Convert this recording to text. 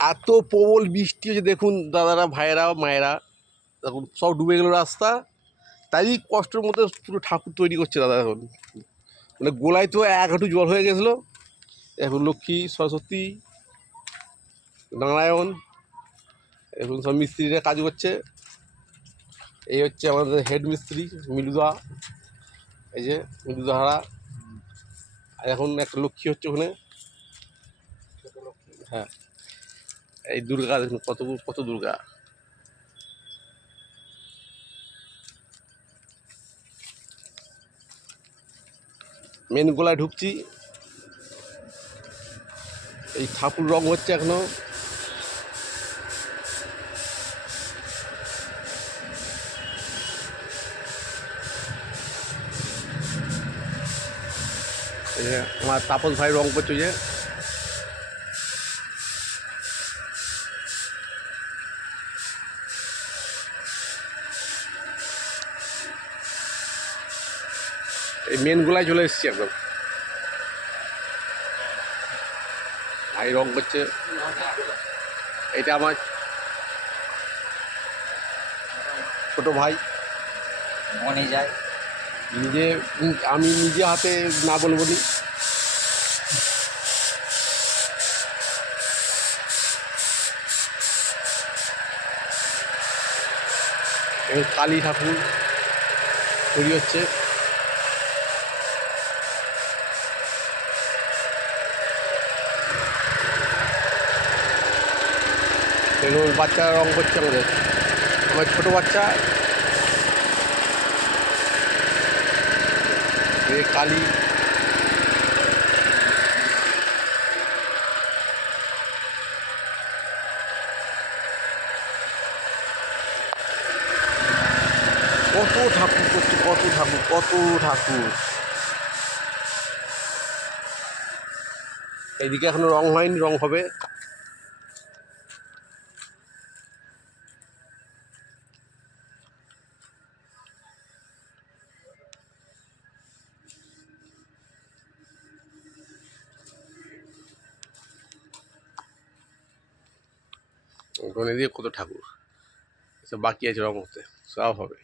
এত প্রবল বৃষ্টি হচ্ছে দেখুন দাদারা, ভাইয়েরা, মায়েরা, দেখুন সব ডুবে গেল রাস্তা। তাই কষ্টের মধ্যে পুরো ঠাকুর তৈরি করছে দাদা। এখন মানে গোলায় তো 1 হাঁটু জল হয়ে গেছিলো। এখন লক্ষ্মী, সরস্বতী, নারায়ণ, এখন সব মিস্ত্রিরা কাজ করছে। এই হচ্ছে আমাদের হেড মিস্ত্রি মিলুদা, এই যে মিলুদাহারা। আর এখন একটা লক্ষ্মী হচ্ছে ওখানে। হ্যাঁ, এই দুর্গা দেখুন কত কত দুর্গা। মেন গোলায় ঢুকছি, এই ঠাকুর রং হচ্ছে এখনো। এই যে আমার তাপস ভাই রং করছে, যে এই মেন গোলায় চলে এসেছি একদম। ভাই রং করছে। এটা আমার ছোট ভাই, মনে যায় নিজে, আমি নিজে হাতে না বলবো নি। কালী ঠাকুর তৈরি হচ্ছে। এগুলো বাচ্চারা রং করছে আমাদের, আমার ছোটো বাচ্চা। এই কালী, কত ঠাকুর করছে, কত ঠাকুর, কত ঠাকুর। এইদিকে এখনো রং হয়নি, রং হবে। এদিকে কত ঠাকুর, বাকি আছে রং হতে, সব হবে।